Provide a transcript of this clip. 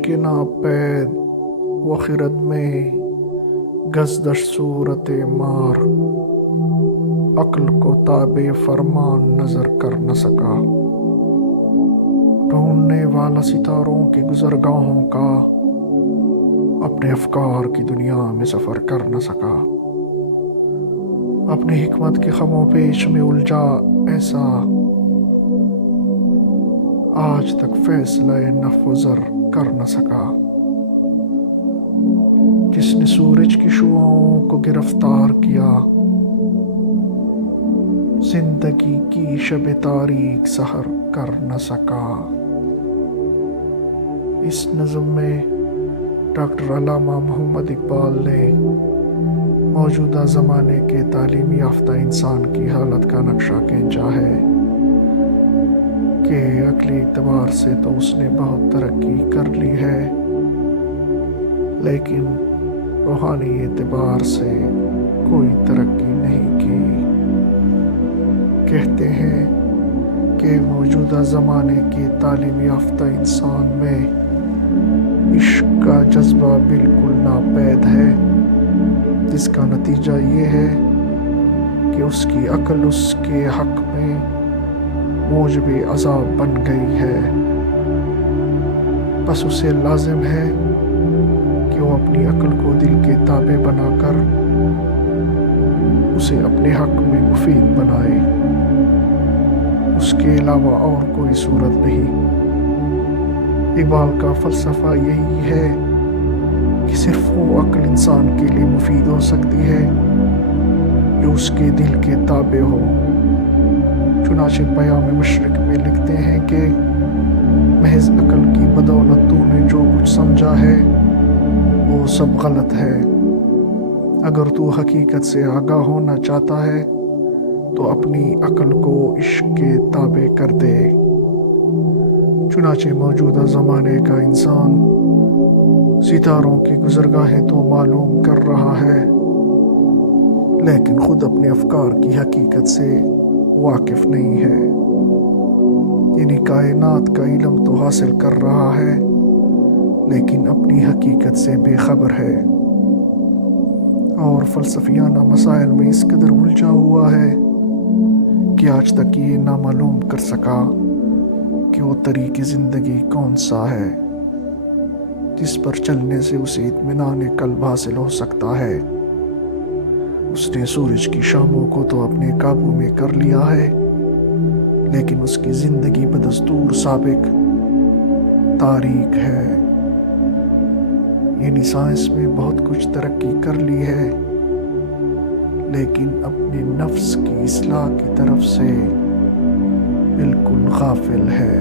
عشق ناپید و خرد میں گزدش صورت مار، عقل کو تابع فرمان نظر کر نہ سکا۔ ڈھونڈنے والا ستاروں کی گزرگاہوں کا اپنے افکار کی دنیا میں سفر کر نہ سکا۔ اپنی حکمت کے خم و پیش میں الجھا ایسا آج تک فیصلہ نفع و ضر کر نہ سکا۔ جس نے سورج کی شعاعوں کو گرفتار کیا، زندگی کی شب تاریک سحر کر نہ سکا۔ اس نظم میں ڈاکٹر علامہ محمد اقبال نے موجودہ زمانے کے تعلیم یافتہ انسان کی حالت کا نقشہ کھینچا ہے کہ عقلی اعتبار سے تو اس نے بہت ترقی کر لی ہے، لیکن روحانی اعتبار سے کوئی ترقی نہیں کی۔ کہتے ہیں کہ موجودہ زمانے کے تعلیم یافتہ انسان میں عشق کا جذبہ بالکل ناپید ہے، جس کا نتیجہ یہ ہے کہ اس کی عقل اس کے حق میں موجب عذاب بن گئی ہے۔ بس اسے لازم ہے کہ وہ اپنی عقل کو دل کے تابع بنا کر اسے اپنے حق میں مفید بنائے، اس کے علاوہ اور کوئی صورت نہیں۔ اقبال کا فلسفہ یہی ہے کہ صرف وہ عقل انسان کے لیے مفید ہو سکتی ہے جو اس کے دل کے تابع ہو۔ چنانچہ پیام مشرق میں لکھتے ہیں کہ محض عقل کی بدولت تو نے جو کچھ سمجھا ہے وہ سب غلط ہے۔ اگر تو حقیقت سے آگاہ ہونا چاہتا ہے تو اپنی عقل کو عشق کے تابع کر دے۔ چنانچہ موجودہ زمانے کا انسان ستاروں کی گزرگاہیں تو معلوم کر رہا ہے، لیکن خود اپنے افکار کی حقیقت سے واقف نہیں ہے۔ یعنی کائنات کا علم تو حاصل کر رہا ہے، لیکن اپنی حقیقت سے بے خبر ہے، اور فلسفیانہ مسائل میں اس قدر الجھا ہوا ہے کہ آج تک یہ نہ معلوم کر سکا کہ وہ طریق زندگی کون سا ہے جس پر چلنے سے اسے اطمینان قلب حاصل ہو سکتا ہے۔ اس نے سورج کی شاموں کو تو اپنے قابو میں کر لیا ہے، لیکن اس کی زندگی بدستور سابق تاریک ہے۔ یعنی سائنس میں بہت کچھ ترقی کر لی ہے، لیکن اپنے نفس کی اصلاح کی طرف سے بالکل غافل ہے۔